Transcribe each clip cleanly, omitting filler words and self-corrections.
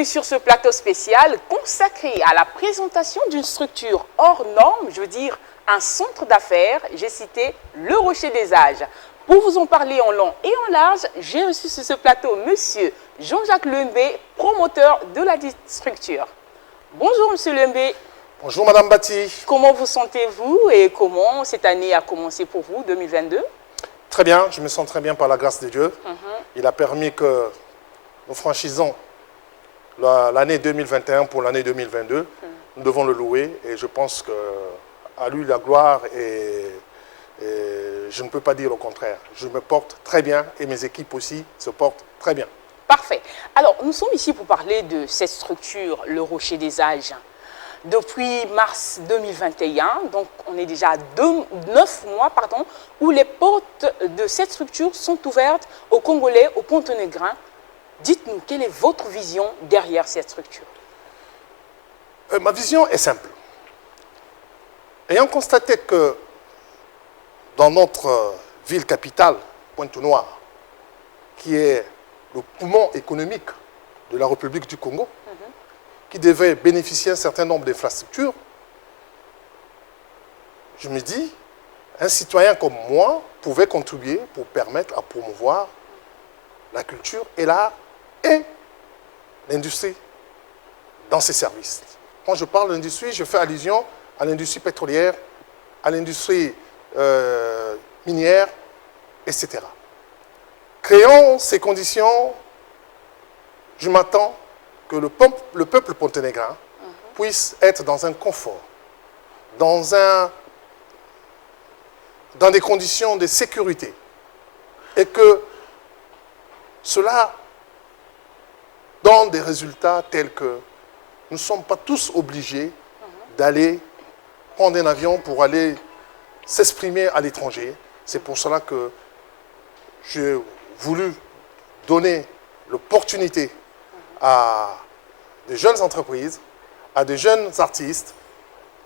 bienvenue sur ce plateau spécial consacré à la présentation d'une structure hors norme, je veux dire un centre d'affaires. J'ai cité le Rocher des Âges. Pour vous en parler en long et en large, j'ai reçu sur ce plateau Monsieur Jean-Jacques Lembé, promoteur de la structure. Bonjour Monsieur Lembé. Bonjour Madame Bati. Comment vous sentez-vous et comment cette année a commencé pour vous, 2022? Très bien, je me sens très bien par la grâce de Dieu. Il a permis que nous franchisons l'année 2021 pour l'année 2022. Nous devons le louer et je pense qu'à lui la gloire et je ne peux pas dire le contraire. Je me porte très bien et mes équipes aussi se portent très bien. Parfait. Alors, nous sommes ici pour parler de cette structure, le Rocher des Âges. Depuis mars 2021, donc on est déjà à 9 mois, où les portes de cette structure sont ouvertes aux Congolais, aux Ponténégrins. Dites-nous, quelle est votre vision derrière cette structure? Ma vision est simple. Ayant constaté que dans notre ville capitale, Pointe-Noire, qui est le poumon économique de la République du Congo, qui devait bénéficier d'un certain nombre d'infrastructures, je me dis, un citoyen comme moi pouvait contribuer pour permettre à promouvoir la culture et l'art et l'industrie dans ses services. Quand je parle d'industrie, je fais allusion à l'industrie pétrolière, à l'industrie minière, etc. Créons ces conditions, je m'attends que le peuple ponténégrin puisse être dans un confort, dans des conditions de sécurité, et que cela donne des résultats tels que nous ne sommes pas tous obligés d'aller prendre un avion pour aller s'exprimer à l'étranger. C'est pour cela que j'ai voulu donner l'opportunité à des jeunes entreprises, à des jeunes artistes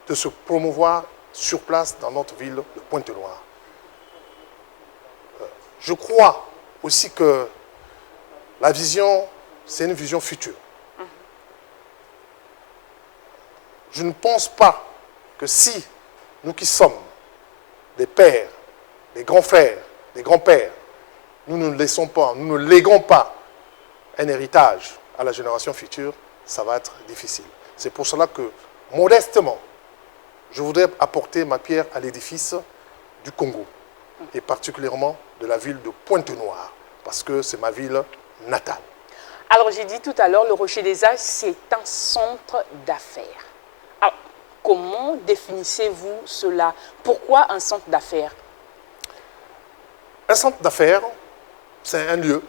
de se promouvoir sur place dans notre ville de Pointe-Noire. Je crois aussi que la vision, c'est une vision future. Je ne pense pas que si nous qui sommes des pères, des grands frères, des grands-pères, nous ne laissons pas, nous ne léguons pas un héritage à la génération future, ça va être difficile. C'est pour cela que, modestement, je voudrais apporter ma pierre à l'édifice du Congo, et particulièrement de la ville de Pointe-Noire, parce que c'est ma ville natale. Alors, j'ai dit tout à l'heure, le Rocher des Âges, c'est un centre d'affaires. Alors, comment définissez-vous cela? Pourquoi un centre d'affaires? Un centre d'affaires, c'est un lieu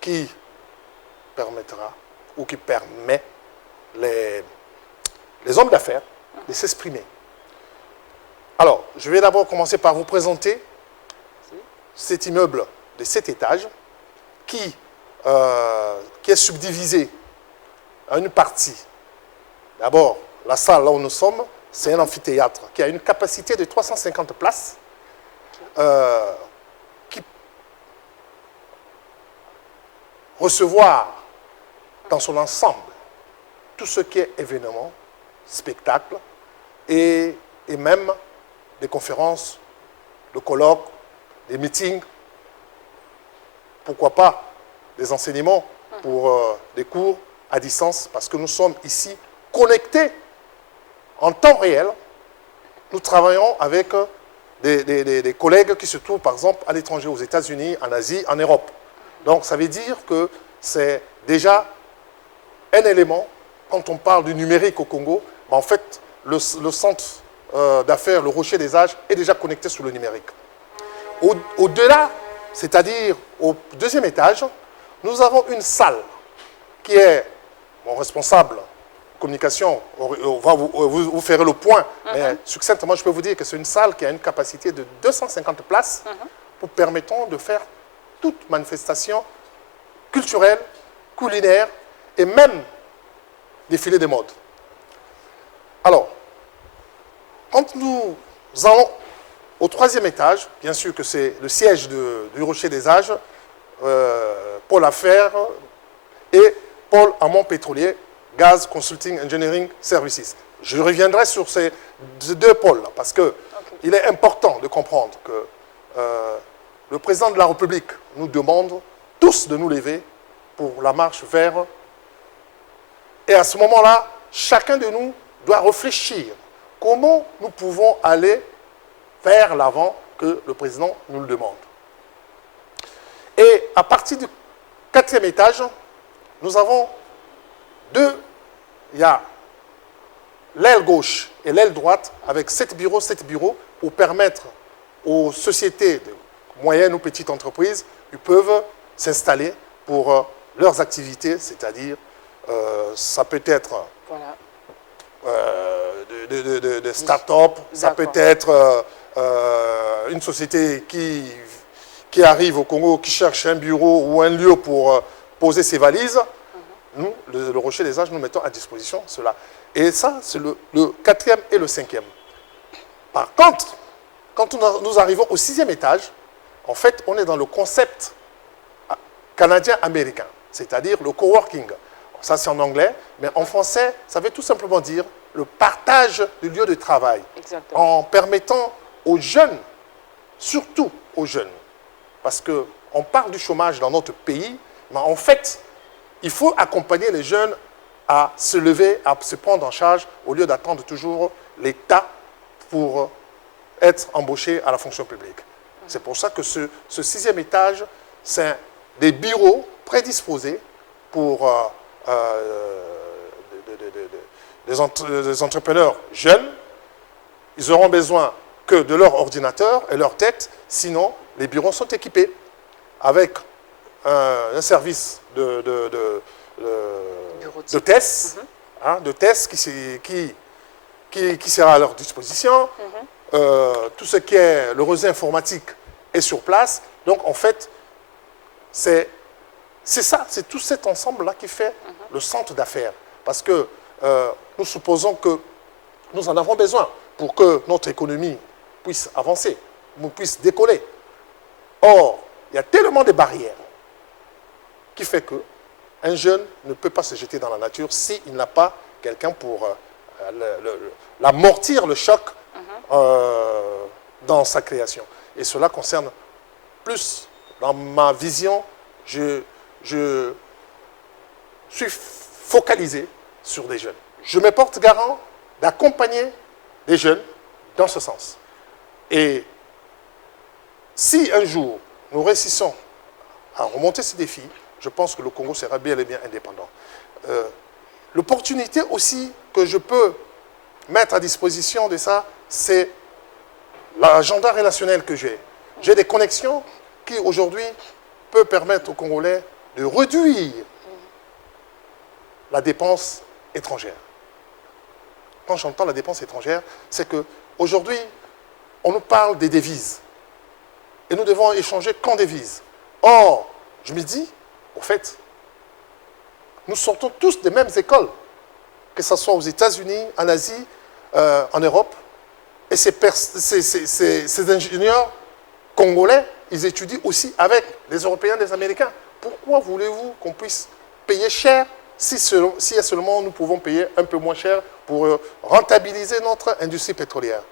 qui permettra ou qui permet les hommes d'affaires de s'exprimer. Alors, je vais d'abord commencer par vous présenter cet immeuble de 7 étages qui est subdivisé en une partie. D'abord, la salle là où nous sommes, c'est un amphithéâtre qui a une capacité de 350 places qui recevoir dans son ensemble tout ce qui est événement, spectacle et même des conférences, des colloques, des meetings, pourquoi pas des enseignements pour des cours à distance, parce que nous sommes ici connectés en temps réel. Nous travaillons avec des collègues qui se trouvent par exemple à l'étranger, aux États-Unis, en Asie, en Europe. Donc ça veut dire que c'est déjà un élément, quand on parle du numérique au Congo, en fait le centre d'affaires, le Rocher des Âges, est déjà connecté sur le numérique. Au-delà, c'est-à-dire au deuxième étage, nous avons une salle qui est, mon responsable communication, vous ferez le point, mais succinctement, je peux vous dire que c'est une salle qui a une capacité de 250 places pour permettre de faire toute manifestation culturelle, culinaire et même défilé de mode. Alors, quand nous allons au troisième étage, bien sûr que c'est le siège du Rocher des Âges, pôle affaires, et pôle amont pétrolier, Gaz Consulting Engineering Services. Je reviendrai sur ces deux pôles-là, parce qu'il est important de comprendre que le président de la République nous demande tous de nous lever pour la marche vers... Et à ce moment-là, chacun de nous doit réfléchir comment nous pouvons aller vers l'avant que le président nous le demande. Et à partir du 4e étage, nous avons il y a l'aile gauche et l'aile droite avec 7 bureaux pour permettre aux sociétés de moyennes ou petites entreprises, ils peuvent s'installer pour leurs activités, c'est-à-dire ça peut être de start-up, ça peut être une société qui arrive au Congo, qui cherche un bureau ou un lieu pour poser ses valises. Nous, le Rocher des Âges, nous mettons à disposition cela. Et ça, c'est le 4e et le 5e. Par contre, quand nous arrivons au 6e étage, en fait, on est dans le concept canadien-américain, c'est-à-dire le coworking. Ça, c'est en anglais, mais en français, ça veut tout simplement dire le partage du lieu de travail. Exactement. En permettant aux jeunes, surtout aux jeunes, parce qu'on parle du chômage dans notre pays, mais en fait, il faut accompagner les jeunes à se lever, à se prendre en charge, au lieu d'attendre toujours l'État pour être embauché à la fonction publique. C'est pour ça que ce 6e étage, c'est des bureaux prédisposés pour des entrepreneurs jeunes. Ils auront besoin que de leur ordinateur et leur tête, sinon les bureaux sont équipés avec un service de tests, de tests qui sera à leur disposition. Tout ce qui est le réseau informatique est sur place. Donc, en fait, c'est ça, c'est tout cet ensemble-là qui fait le centre d'affaires. Parce que nous supposons que nous en avons besoin pour que notre économie puisse avancer, puisse décoller. Or, il y a tellement de barrières qui fait qu'un jeune ne peut pas se jeter dans la nature s'il n'a pas quelqu'un pour l'amortir le choc dans sa création. Et cela concerne plus, dans ma vision, je suis focalisé sur des jeunes. Je me porte garant d'accompagner des jeunes dans ce sens. Et si un jour nous réussissons à remonter ces défis, je pense que le Congo sera bien et bien indépendant. L'opportunité aussi que je peux mettre à disposition de ça, c'est l'agenda relationnel que j'ai. J'ai des connexions qui aujourd'hui peuvent permettre aux Congolais de réduire la dépense étrangère. Quand j'entends la dépense étrangère, c'est qu'aujourd'hui, on nous parle des devises. Et nous devons échanger qu'en devises. Or, je me dis, au fait, nous sortons tous des mêmes écoles, que ce soit aux États-Unis, en Asie, en Europe. Et ces ingénieurs congolais, ils étudient aussi avec les Européens, les Américains. Pourquoi voulez-vous qu'on puisse payer cher si seulement nous pouvons payer un peu moins cher pour rentabiliser notre industrie pétrolière?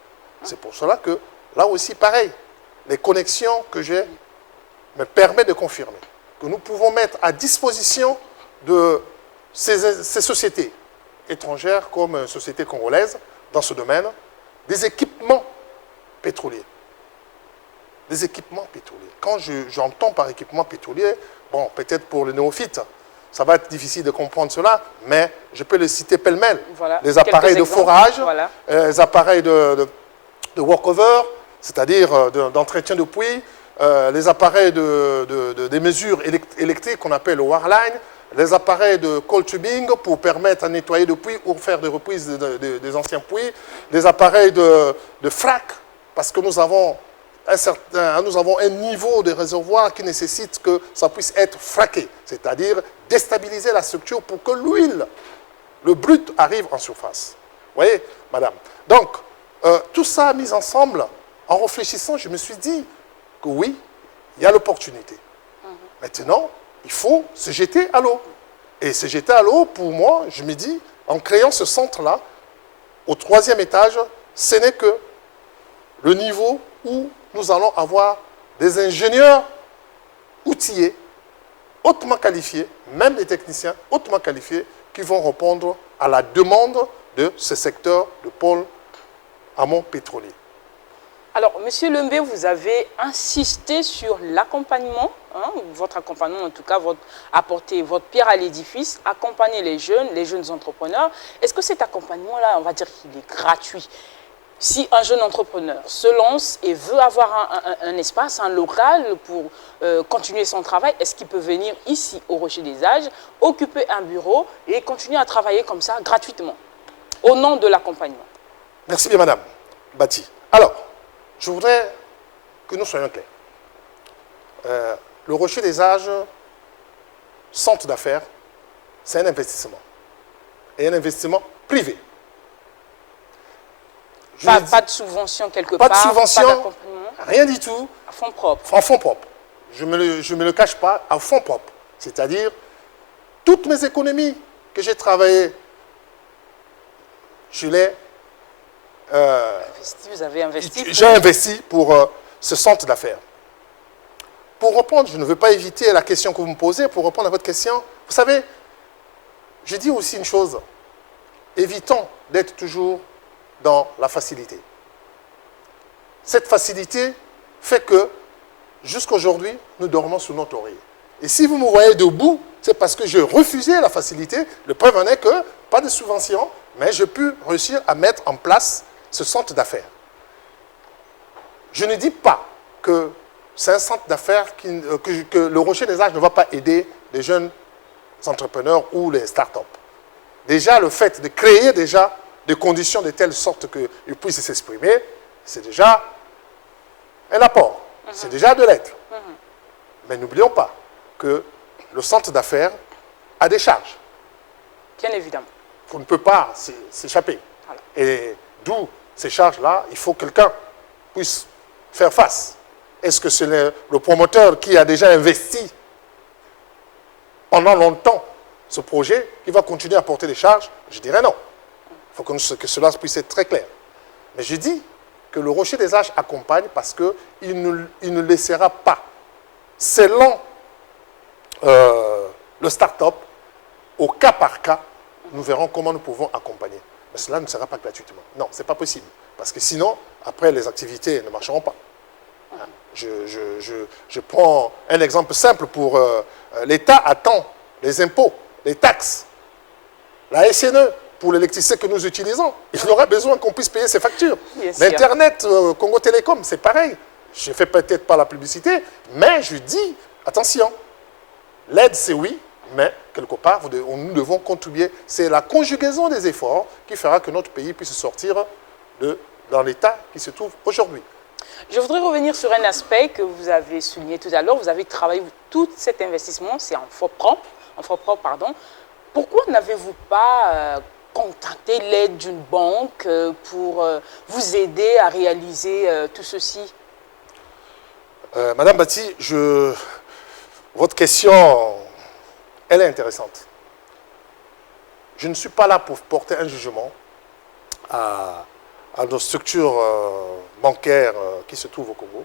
C'est pour cela que, là aussi, pareil, les connexions que j'ai me permettent de confirmer que nous pouvons mettre à disposition de ces sociétés étrangères comme sociétés congolaises dans ce domaine des équipements pétroliers. Des équipements pétroliers. Quand j'entends par équipement pétrolier, bon, peut-être pour le néophyte, ça va être difficile de comprendre cela, mais je peux le citer pêle-mêle. Voilà, les appareils de forage, voilà. Les appareils de workover, c'est-à-dire d'entretien de puits, les appareils des mesures électriques qu'on appelle le wireline, les appareils de coal tubing pour permettre à nettoyer le puits ou faire des reprises des anciens puits, les appareils de frac, parce que nous avons un niveau de réservoir qui nécessite que ça puisse être fraqué, c'est-à-dire déstabiliser la structure pour que l'huile, le brut, arrive en surface. Vous voyez, madame? Donc, tout ça mis ensemble, en réfléchissant, je me suis dit que oui, il y a l'opportunité. Maintenant, il faut se jeter à l'eau. Et c'est jeté à l'eau pour moi, je me dis, en créant ce centre-là, au 3e étage, ce n'est que le niveau où nous allons avoir des ingénieurs outillés, hautement qualifiés, même des techniciens hautement qualifiés, qui vont répondre à la demande de ce secteur de pôle amont pétrolier. Alors, Monsieur Lembe, vous avez insisté sur l'accompagnement, hein, votre accompagnement, en tout cas, apporter votre pierre à l'édifice, accompagner les jeunes entrepreneurs. Est-ce que cet accompagnement-là, on va dire qu'il est gratuit? Si un jeune entrepreneur se lance et veut avoir un espace, un local pour continuer son travail, est-ce qu'il peut venir ici au Rocher des Ages, occuper un bureau et continuer à travailler comme ça gratuitement, au nom de l'accompagnement? Merci bien, Madame Bati. Alors, je voudrais que nous soyons clairs. Le Rocher des Ages, centre d'affaires, c'est un investissement. Et un investissement privé. Pas de subvention quelque pas part, de subvention, pas d'accompagnement. rien du tout. À fonds propres. En fonds propres. Je ne me le cache pas, à fonds propres. C'est-à-dire, toutes mes économies que j'ai travaillées, je les... Vous avez investi. J'ai investi pour ce centre d'affaires. Pour répondre, je ne veux pas éviter la question que vous me posez, pour répondre à votre question, vous savez, je dis aussi une chose, évitons d'être toujours dans la facilité. Cette facilité fait que, jusqu'à aujourd'hui, nous dormons sous notre oreiller. Et si vous me voyez debout, c'est parce que je refusais la facilité. Le preuve en est que, pas de subvention, mais j'ai pu réussir à mettre en place ce centre d'affaires. Je ne dis pas que c'est un centre d'affaires que le Rocher des Ages ne va pas aider les jeunes entrepreneurs ou les start-up. Déjà, le fait de créer déjà des conditions de telle sorte qu'ils puissent s'exprimer, c'est déjà un apport, c'est déjà de l'aide. Mais n'oublions pas que le centre d'affaires a des charges. Bien évidemment. On ne peut pas s'échapper. Voilà. Et d'où ces charges-là, il faut que quelqu'un puisse faire face. Est-ce que c'est le promoteur qui a déjà investi pendant longtemps ce projet qui va continuer à porter des charges? Je dirais non. Il faut que cela puisse être très clair. Mais je dis que le Rocher des Ages accompagne parce qu'il ne laissera pas, selon le start-up, au cas par cas, nous verrons comment nous pouvons accompagner. Mais cela ne sera pas gratuitement. Non, ce n'est pas possible. Parce que sinon, après, les activités ne marcheront pas. Je prends un exemple simple pour l'État attend les impôts, les taxes, la SNE pour l'électricité que nous utilisons. Il aura besoin qu'on puisse payer ses factures. L'Internet, Congo Télécom, c'est pareil. Je ne fais peut-être pas la publicité, mais je dis, attention, l'aide c'est oui, mais quelque part, nous devons contribuer. C'est la conjugaison des efforts qui fera que notre pays puisse sortir dans l'état qui se trouve aujourd'hui. Je voudrais revenir sur un aspect que vous avez souligné tout à l'heure. Vous avez travaillé tout cet investissement, c'est en fonds propres, pardon. Pourquoi n'avez-vous pas contacté l'aide d'une banque pour vous aider à réaliser tout ceci? Madame Bati, votre question, elle est intéressante. Je ne suis pas là pour porter un jugement à nos structures bancaires qui se trouvent au Congo.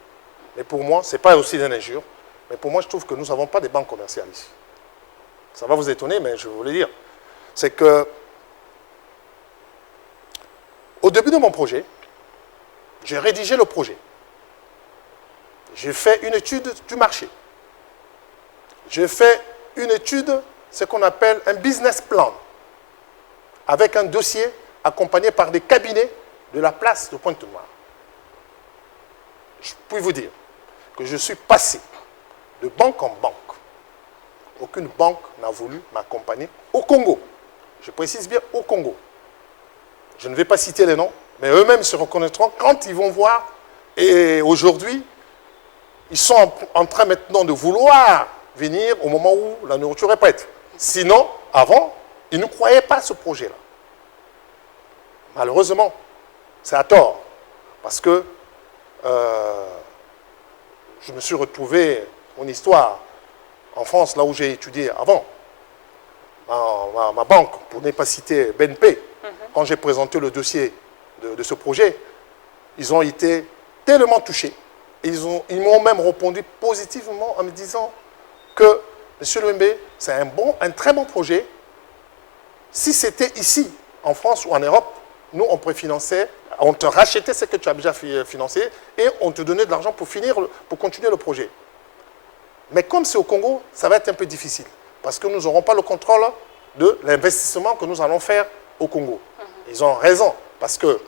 Mais pour moi, ce n'est pas aussi une injure, mais pour moi, je trouve que nous n'avons pas de banques commerciales ici. Ça va vous étonner, mais je vais vous le dire. C'est que, au début de mon projet, j'ai rédigé le projet. J'ai fait une étude du marché. J'ai fait une étude, ce qu'on appelle un business plan, avec un dossier accompagné par des cabinets de la place de Pointe-Noire. Je puis vous dire que je suis passé de banque en banque. Aucune banque n'a voulu m'accompagner au Congo. Je précise bien au Congo. Je ne vais pas citer les noms, mais eux-mêmes se reconnaîtront quand ils vont voir. Et aujourd'hui, ils sont en train maintenant de vouloir venir au moment où la nourriture est prête. Sinon, avant, ils ne croyaient pas à ce projet-là. Malheureusement, c'est à tort. Parce que je me suis retrouvé, mon histoire, en France, là où j'ai étudié avant. ma banque, pour ne pas citer BNP, quand j'ai présenté le dossier de ce projet, ils ont été tellement touchés. Ils m'ont même répondu positivement en me disant que, Monsieur Louembe, c'est un très bon projet. Si c'était ici, en France ou en Europe, nous, on préfinançait, on te rachetait ce que tu as déjà financé et on te donnait de l'argent pour continuer le projet. Mais comme c'est au Congo, ça va être un peu difficile parce que nous n'aurons pas le contrôle de l'investissement que nous allons faire au Congo. Ils ont raison parce que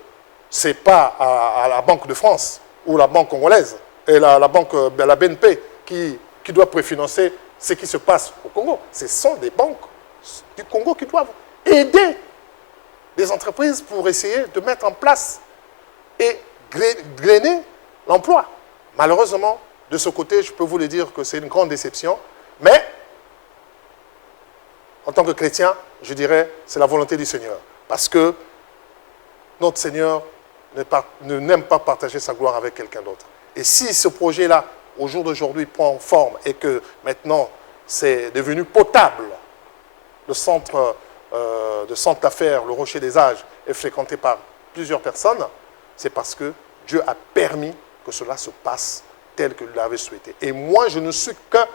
ce n'est pas à la Banque de France ou la Banque congolaise et la BNP qui doit préfinancer ce qui se passe au Congo. Ce sont des banques du Congo qui doivent aider les entreprises pour essayer de mettre en place et grainer l'emploi. Malheureusement, de ce côté, je peux vous le dire que c'est une grande déception, mais en tant que chrétien, je dirais c'est la volonté du Seigneur. Parce que notre Seigneur n'aime pas partager sa gloire avec quelqu'un d'autre. Et si ce projet-là, au jour d'aujourd'hui, prend forme et que maintenant c'est devenu potable, le centre d'affaires, le Rocher des Âges, est fréquenté par plusieurs personnes, c'est parce que Dieu a permis que cela se passe tel que l'avait souhaité. Et moi, je ne suis qu'un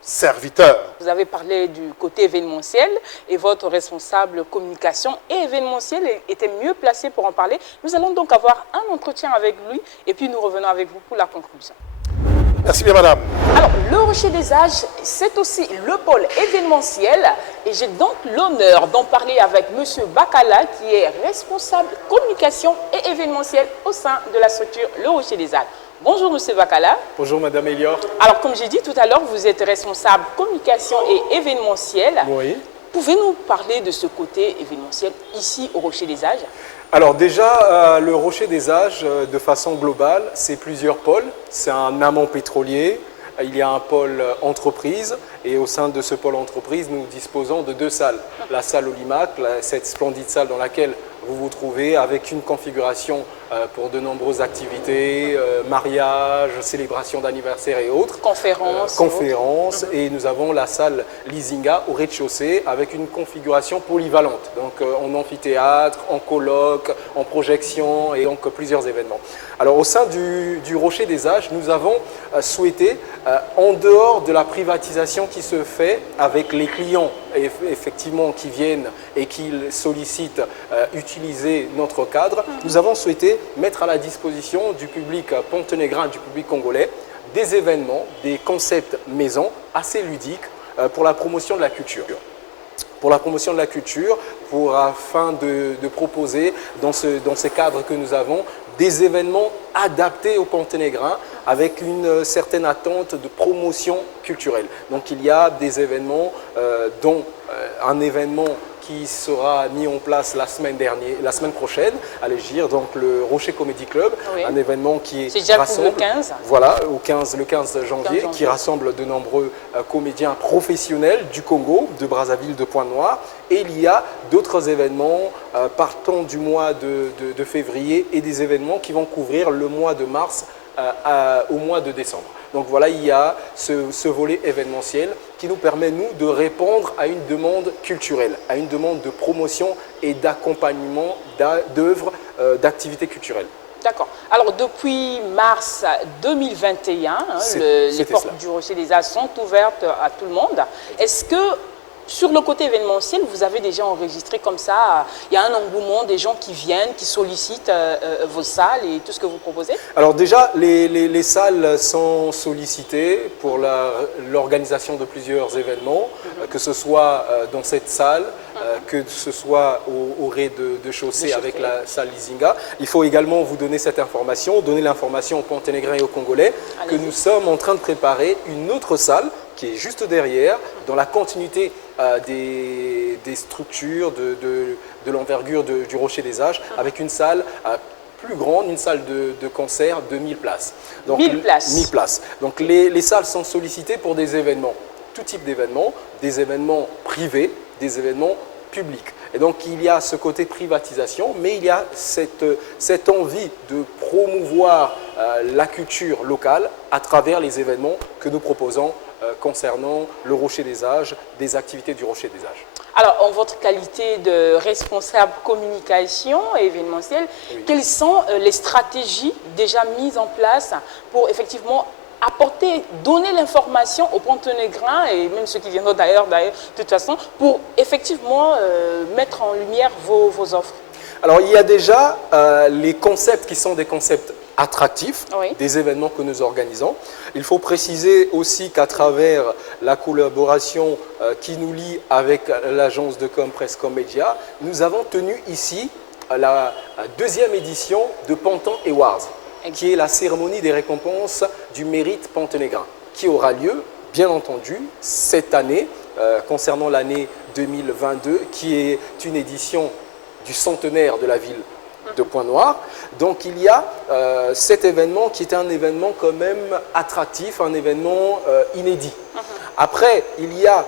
serviteur. Vous avez parlé du côté événementiel et votre responsable communication et événementiel était mieux placé pour en parler. Nous allons donc avoir un entretien avec lui et puis nous revenons avec vous pour la conclusion. Merci bien, madame. Alors, le Rocher des Âges, c'est aussi le pôle événementiel et j'ai donc l'honneur d'en parler avec M. Bakala qui est responsable communication et événementiel au sein de la structure Le Rocher des Âges. Bonjour M. Bakala. Bonjour Madame Elior. Alors, comme j'ai dit tout à l'heure, vous êtes responsable communication et événementiel. Oui. Pouvez-nous parler de ce côté événementiel ici au Rocher des Âges? Alors déjà, le Rocher des Âges, de façon globale, c'est plusieurs pôles. C'est un amont pétrolier, il y a un pôle entreprise et au sein de ce pôle entreprise, nous disposons de 2 salles. La salle Olimac, cette splendide salle dans laquelle vous vous trouvez avec une configuration pour de nombreuses activités, mariages, célébrations d'anniversaire et autres. Conférences. Et nous avons la salle Lizinga au rez-de-chaussée avec une configuration polyvalente. Donc en amphithéâtre, en colloque, en projection et donc plusieurs événements. Alors au sein du Rocher des Âges, nous avons souhaité, en dehors de la privatisation qui se fait avec les clients effectivement qui viennent et qui sollicitent utiliser notre cadre, nous avons souhaité mettre à la disposition du public ponténégrin, du public congolais, des événements, des concepts maison assez ludiques pour la promotion de la culture. Pour la promotion de la culture, afin de proposer dans ces cadres que nous avons des événements adaptés aux ponténégrins avec une certaine attente de promotion culturelle. Donc il y a des événements dont un événement qui sera mis en place la semaine prochaine à l'Égir, donc le Rocher Comedy Club, oui. Un événement qui rassemble, le 15. Voilà, le 15 janvier, qui rassemble de nombreux comédiens professionnels du Congo, de Brazzaville, de Pointe-Noire. Et il y a d'autres événements partant du mois de février et des événements qui vont couvrir le mois de mars au mois de décembre. Donc voilà, il y a ce volet événementiel qui nous permet, nous, de répondre à une demande culturelle, à une demande de promotion et d'accompagnement d'œuvres, d'activités culturelles. D'accord. Alors, depuis mars 2021, les portes du Rocher des Âges sont ouvertes à tout le monde. Est-ce que, sur le côté événementiel, vous avez déjà enregistré comme ça, il y a un engouement des gens qui viennent, qui sollicitent vos salles et tout ce que vous proposez? Alors déjà, les salles sont sollicitées pour l'organisation de plusieurs événements, que ce soit dans cette salle, que ce soit au rez-de-chaussée avec la salle Lizinga. Il faut également vous donner cette information, donner l'information aux Ponténégrins et aux Congolais, que nous sommes en train de préparer une autre salle qui est juste derrière, dans la continuité des structures de l'envergure du Rocher des Âges, avec une salle plus grande, une salle de concert de 1000 places. Donc, 1000 places. 1000 places. Donc les salles sont sollicitées pour des événements, tout type d'événements, des événements privés, des événements publics. Et donc il y a ce côté privatisation, mais il y a cette envie de promouvoir la culture locale à travers les événements que nous proposons concernant le Rocher des Âges, des activités du Rocher des Âges. Alors, en votre qualité de responsable communication et événementielle, Oui. quelles sont les stratégies déjà mises en place pour effectivement apporter, donner l'information aux Ponténégrins et même ceux qui viendront d'ailleurs, de toute façon, pour effectivement mettre en lumière vos offres? Alors, il y a déjà les concepts qui sont des concepts attractifs, Oui. des événements que nous organisons. Il faut préciser aussi qu'à travers la collaboration qui nous lie avec l'agence de com Prescom Media, nous avons tenu ici la deuxième édition de Pantan Awards, qui est la cérémonie des récompenses du mérite panténégrin, qui aura lieu, bien entendu, cette année, concernant l'année 2022, qui est une édition du centenaire de la ville de Pointe-Noire. Donc il y a cet événement qui est un événement quand même attractif, un événement inédit. Après, il y a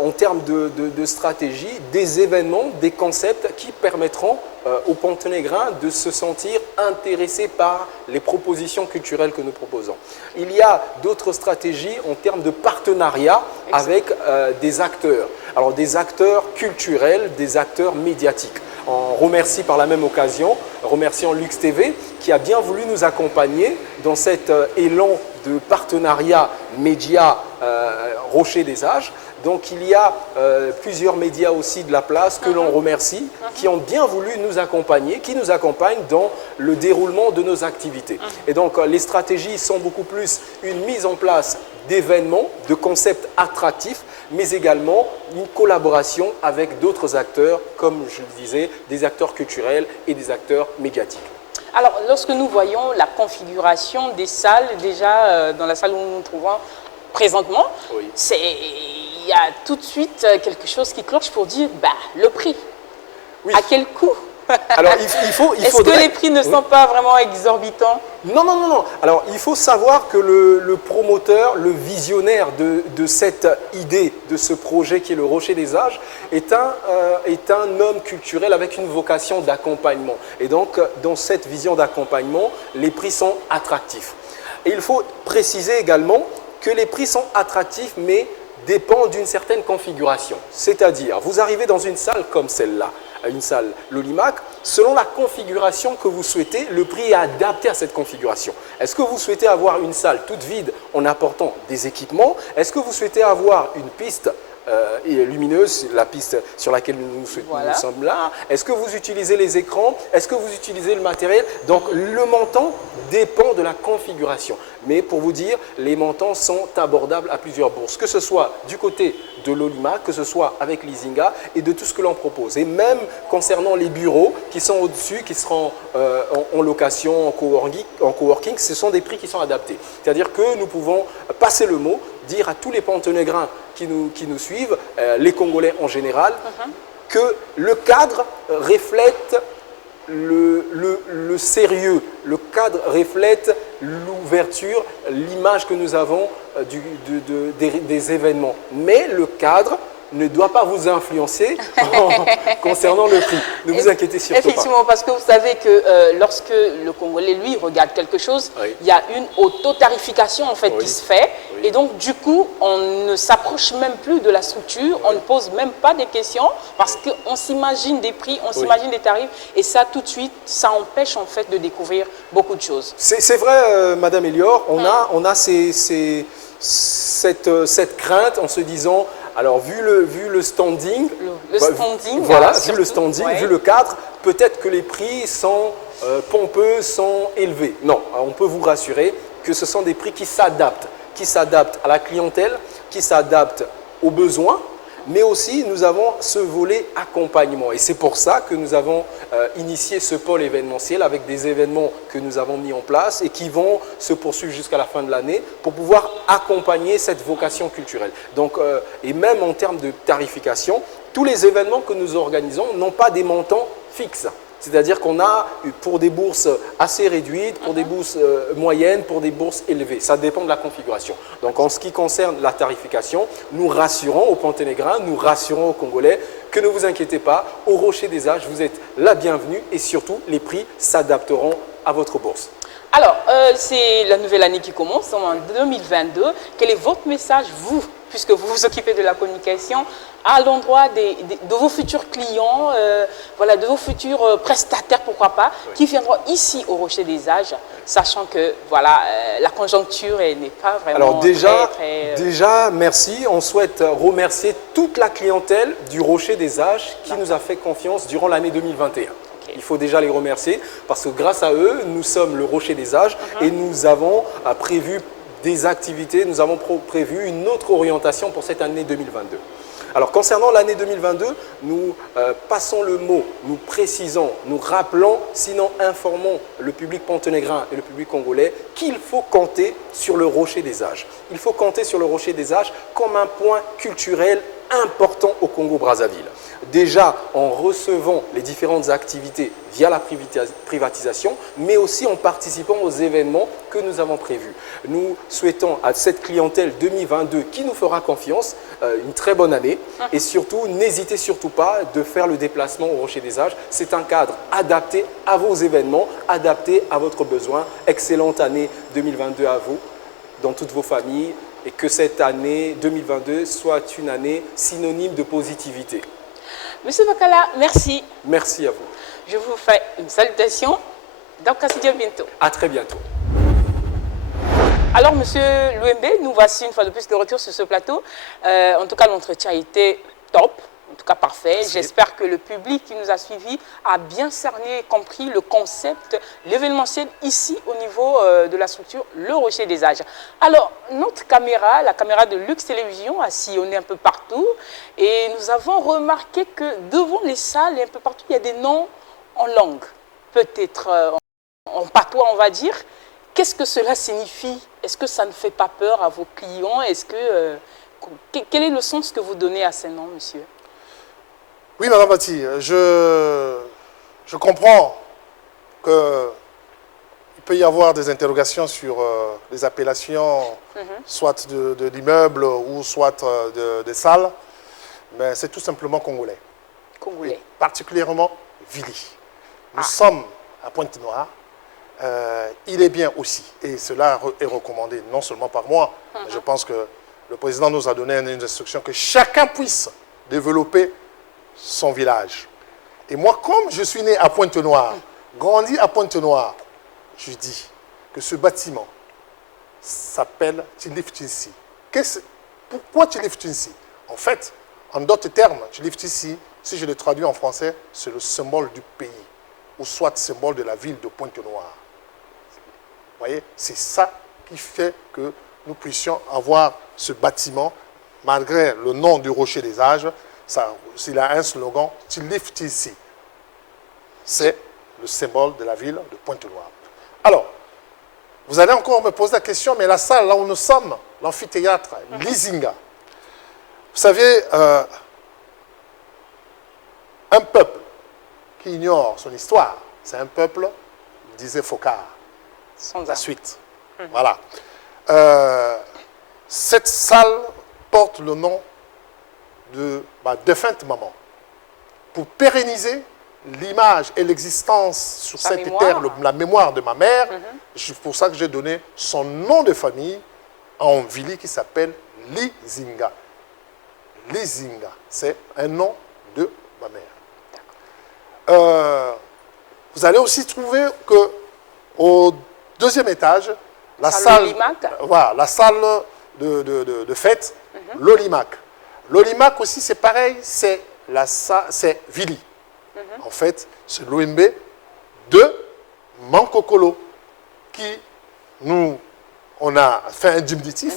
en termes de stratégie des événements, des concepts qui permettront aux Ponténégrins de se sentir intéressés par les propositions culturelles que nous proposons. Il y a d'autres stratégies en termes de partenariat avec des acteurs. Alors des acteurs culturels, des acteurs médiatiques. On remercie par la même occasion, remercions Lux TV qui a bien voulu nous accompagner dans cet élan de partenariat média Rocher des Âges. Donc il y a plusieurs médias aussi de la place que l'on remercie, qui ont bien voulu nous accompagner, qui nous accompagnent dans le déroulement de nos activités. Et donc les stratégies sont beaucoup plus une mise en place d'événements, de concepts attractifs, mais également une collaboration avec d'autres acteurs, comme je le disais, des acteurs culturels et des acteurs médiatiques. Alors, lorsque nous voyons la configuration des salles, déjà dans la salle où nous nous trouvons présentement, Oui. il y a tout de suite quelque chose qui cloche pour dire le prix. Oui. À quel coût? Alors il Est-ce que faudrait... les prix ne sont pas vraiment exorbitants? Non, non, non, non. Alors, il faut savoir que le promoteur, le visionnaire de cette idée, de ce projet qui est le Rocher des Âges, est un homme culturel avec une vocation d'accompagnement. Et donc, dans cette vision d'accompagnement, les prix sont attractifs. Et il faut préciser également que les prix sont attractifs, mais dépendent d'une certaine configuration. C'est-à-dire, vous arrivez dans une salle comme celle-là, une salle Lolimac, selon la configuration que vous souhaitez, le prix est adapté à cette configuration. Est-ce que vous souhaitez avoir une salle toute vide en apportant des équipements? Est-ce que vous souhaitez avoir une piste lumineuse, la piste sur laquelle nous sommes là? Est-ce que vous utilisez les écrans? Est-ce que vous utilisez le matériel? Donc le montant dépend de la configuration. Mais pour vous dire, les montants sont abordables à plusieurs bourses, que ce soit du côté de l'Olimac, que ce soit avec l'Izinga et de tout ce que l'on propose. Et même concernant les bureaux qui sont au-dessus, qui seront en location, en coworking, ce sont des prix qui sont adaptés. C'est-à-dire que nous pouvons passer le mot, dire à tous les Ponténégrins qui nous suivent, les Congolais en général, que le cadre reflète le sérieux, le cadre reflète l'ouverture, l'image que nous avons des événements. Mais le cadre ne doit pas vous influencer concernant le prix. Ne vous inquiétez surtout pas. Effectivement, parce que vous savez que lorsque le Congolais, lui, regarde quelque chose, Oui. il y a une autotarification en fait Oui. qui se fait. Oui. Et donc, du coup, on ne s'approche même plus de la structure, on ne pose même pas des questions parce qu'on s'imagine des prix, on s'imagine des tarifs. Et ça, tout de suite, ça empêche en fait de découvrir beaucoup de choses. C'est vrai, Madame Elior, on a cette crainte en se disant, alors vu le standing, Le standing, voilà, surtout, vu le standing, ouais. vu le cadre, peut-être que les prix sont pompeux, sont élevés. Non, on peut vous rassurer que ce sont des prix qui s'adaptent à la clientèle, qui s'adaptent aux besoins, mais aussi nous avons ce volet accompagnement. Et c'est pour ça que nous avons initié ce pôle événementiel avec des événements que nous avons mis en place et qui vont se poursuivre jusqu'à la fin de l'année pour pouvoir accompagner cette vocation culturelle. Donc, et même en termes de tarification, tous les événements que nous organisons n'ont pas des montants fixes. C'est-à-dire qu'on a pour des bourses assez réduites, pour des bourses moyennes, pour des bourses élevées. Ça dépend de la configuration. Donc en ce qui concerne la tarification, nous rassurons aux Ponténégrins, nous rassurons aux Congolais que ne vous inquiétez pas, au Rocher des Âges, vous êtes la bienvenue et surtout les prix s'adapteront à votre bourse. Alors, c'est la nouvelle année qui commence, en 2022. Quel est votre message, vous, puisque vous vous occupez de la communication, à l'endroit de vos futurs clients, voilà, de vos futurs prestataires, pourquoi pas, qui viendront ici au Rocher des Âges, sachant que voilà, la conjoncture n'est pas vraiment Alors très... déjà, merci. On souhaite remercier toute la clientèle du Rocher des Âges qui nous a fait confiance durant l'année 2021. Il faut déjà les remercier parce que grâce à eux, nous sommes le Rocher des Âges et nous avons prévu des activités, nous avons prévu une autre orientation pour cette année 2022. Alors concernant l'année 2022, nous passons le mot, nous précisons, nous rappelons, sinon informons le public pontenégrin et le public congolais qu'il faut compter sur le Rocher des Âges. Il faut compter sur le Rocher des Âges comme un point culturel important au Congo-Brazzaville. Déjà en recevant les différentes activités via la privatisation, mais aussi en participant aux événements que nous avons prévus. Nous souhaitons à cette clientèle 2022 qui nous fera confiance une très bonne année et surtout, n'hésitez surtout pas de faire le déplacement au Rocher des Âges. C'est un cadre adapté à vos événements, adapté à votre besoin. Excellente année 2022 à vous, dans toutes vos familles et que cette année 2022 soit une année synonyme de positivité. Monsieur Bakala, merci. Merci à vous. Je vous fais une salutation. Donc, à bientôt. À très bientôt. Alors, Monsieur Louembe, nous voici une fois de plus de retour sur ce plateau. En tout cas, l'entretien a été top, en tout cas parfait. J'espère que le public qui nous a suivis a bien cerné et compris le concept, l'événementiel ici au niveau de la structure Le Rocher des Âges. Alors, notre caméra, la caméra de Luxe Télévision, a sillonné un peu partout et nous avons remarqué que devant les salles et un peu partout, il y a des noms en langue, peut-être en patois, on va dire. Qu'est-ce que cela signifie? Est-ce que ça ne fait pas peur à vos clients? Quel est le sens que vous donnez à ces noms, monsieur? Oui, Madame Bati, je comprends qu'il peut y avoir des interrogations sur les appellations, soit de l'immeuble ou soit des salles, mais c'est tout simplement congolais. Congolais. Et particulièrement Vili. Nous sommes à Pointe-Noire. Il est bien aussi, et cela est recommandé non seulement par moi, mais je pense que le président nous a donné une instruction que chacun puisse développer son village. Et moi, comme je suis né à Pointe-Noire, grandi à Pointe-Noire, je dis que ce bâtiment s'appelle Tchilif-Tchissi. Pourquoi Tchilif-Tchissi? En fait, en d'autres termes, Tchilif-Tchissi, si je le traduis en français, c'est le symbole du pays, ou soit symbole de la ville de Pointe-Noire. Vous voyez, c'est ça qui fait que nous puissions avoir ce bâtiment, malgré le nom du Rocher des Âges, il a un slogan, Tchilif-Tchissi. C'est le symbole de la ville de Pointe-Noire. Alors, vous allez encore me poser la question, mais la salle, là où nous sommes, l'amphithéâtre, l'Izinga, vous savez, un peuple qui ignore son histoire, c'est un peuple, disait Focard. Sans la suite. Voilà. Cette salle porte le nom de ma défunte maman. Pour pérenniser l'image et l'existence sur cette terre, la mémoire de ma mère, c'est pour ça que j'ai donné son nom de famille en Vili qui s'appelle Lizinga. Lizinga, c'est un nom de ma mère. Vous allez aussi trouver que au deuxième étage, la salle, voilà, la salle de fête, l'Olimac. L'Olimac aussi, c'est pareil, c'est Vili. En fait, c'est l'OMB de Mankokolo qui on a fait un diminutif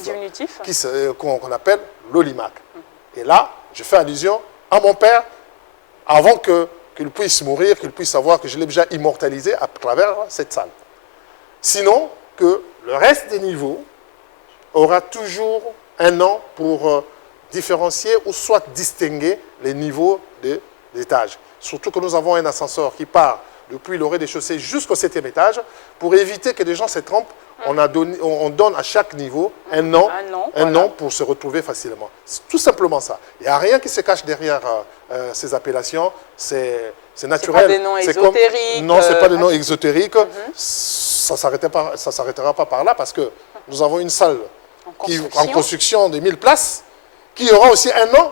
qu'on appelle l'Olimac. Et là, je fais allusion à mon père avant qu'il puisse mourir, qu'il puisse savoir que je l'ai déjà immortalisé à travers cette salle. Sinon, que le reste des niveaux aura toujours un nom pour différencier ou soit distinguer les niveaux d'étage. Surtout que nous avons un ascenseur qui part depuis le rez-de-chaussée jusqu'au 7e étage. Pour éviter que les gens se trompent, on donne à chaque niveau un nom pour se retrouver facilement. C'est tout simplement ça. Il n'y a rien qui se cache derrière ces appellations. C'est naturel. Ce n'est pas des noms ésotériques. Non, ce n'est pas des noms exotériques. ça ne s'arrêtera pas par là parce que nous avons une salle en construction de 1000 places qui aura aussi un an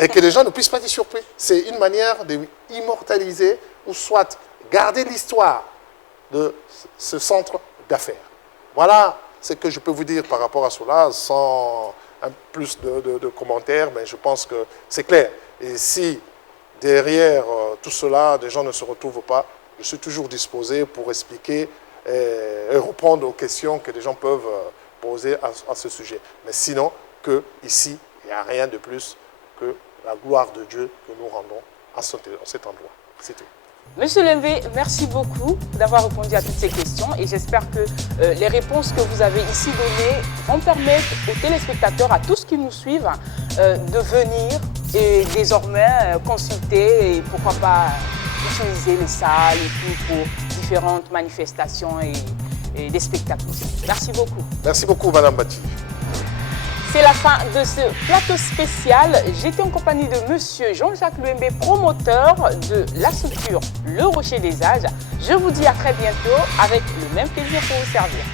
et que les gens ne puissent pas être surpris. C'est une manière d'immortaliser ou soit garder l'histoire de ce centre d'affaires. Voilà ce que je peux vous dire par rapport à cela, sans plus de commentaires, mais je pense que c'est clair. Et si derrière tout cela, des gens ne se retrouvent pas, je suis toujours disposé pour expliquer et répondre aux questions que les gens peuvent poser à ce sujet. Mais sinon, que ici, il n'y a rien de plus que la gloire de Dieu que nous rendons à cet endroit. C'est tout. Monsieur Lembe, merci beaucoup d'avoir répondu à toutes ces questions et j'espère que les réponses que vous avez ici données vont permettre aux téléspectateurs, à tous ceux qui nous suivent, de venir et désormais consulter et pourquoi pas utiliser les salles et tout pour différentes manifestations et des spectacles. Merci beaucoup. Merci beaucoup, Madame Bati. C'est la fin de ce plateau spécial. J'étais en compagnie de Monsieur Jean-Jacques Lembe, promoteur de la structure Le Rocher des Âges. Je vous dis à très bientôt avec le même plaisir pour vous servir.